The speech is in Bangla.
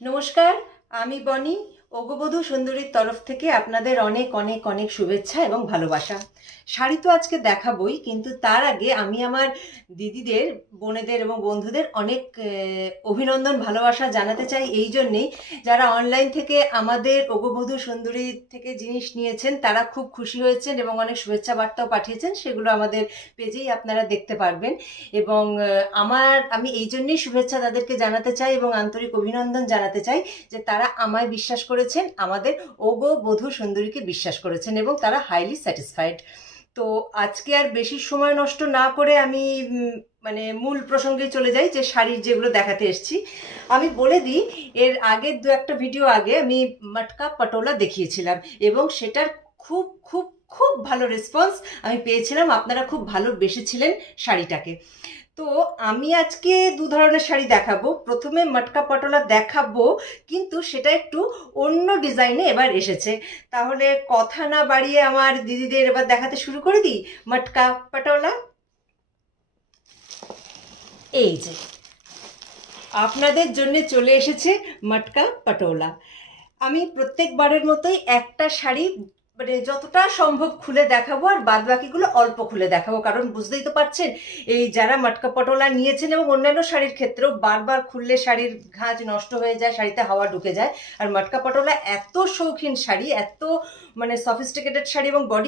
নমস্কার, আমি বনি। অগবধূ সুন্দরীর তরফ থেকে আপনাদের অনেক অনেক অনেক শুভেচ্ছা এবং ভালোবাসা। শাড়ি তো আজকে দেখাবই, কিন্তু তার আগে আমি আমার দিদিদের, বোনেদের এবং বন্ধুদের অনেক অভিনন্দন ভালোবাসা জানাতে চাই এই জন্যেই, যারা অনলাইন থেকে আমাদের অগবধূ সুন্দরী থেকে জিনিস নিয়েছেন তারা খুব খুশি হয়েছেন এবং অনেক শুভেচ্ছা বার্তাও পাঠিয়েছেন। সেগুলো আমাদের পেজেই আপনারা দেখতে পারবেন। এবং আমি এই জন্যই শুভেচ্ছা তাদেরকে জানাতে চাই এবং আন্তরিক অভিনন্দন জানাতে চাই যে তারা আমায় বিশ্বাস করেছেন, আমাদের ওগো বধূ সুন্দরীকে বিশ্বাস করেছেন এবং তারা হাইলি স্যাটিসফাইড। তো আজকে আর বেশি সময় নষ্ট না করে আমি মানে মূল প্রসঙ্গে চলে যাই, যে শাড়ির যেগুলো দেখাতে এসেছি। আমি বলে দিই, এর আগের দু একটা ভিডিও আগে আমি মটকা পটোলা দেখিয়েছিলাম এবং সেটার খুব খুব খুব ভালো রেসপন্স আমি পেয়েছিলাম। আপনারা খুব ভালোবেসেছিলেন শাড়িটাকে। তো আমি আজকে দু ধরনের শাড়ি দেখাবো। প্রথমে মটকা পটোলা দেখাবো, কিন্তু সেটা একটু অন্য ডিজাইনে এবার এসেছে। তাহলে কথা না বাড়িয়ে আমার দিদিদের এবার দেখাতে শুরু করে দিই মটকা পটোলা। এই যে আপনাদের জন্য চলে এসেছে মটকা পটোলা। আমি প্রত্যেকবারের মতোই একটা শাড়ি মানে যতটা সম্ভব খুলে দেখাবো, আর বাদ বাকিগুলো অল্প খুলে দেখাবো, কারণ বুঝতেই তো পারছেন এই যারা মটকা পটোলা নিয়েছেন এবং অন্যান্য শাড়ির ক্ষেত্রেও বারবার খুললে শাড়ির ঘাঁজ নষ্ট হয়ে যায়, শাড়িতে হাওয়া ঢুকে যায়। আর মটকা পটোলা এত শৌখিন শাড়ি, এত মানে সফিস্টিকেটেড শাড়ি এবং বডি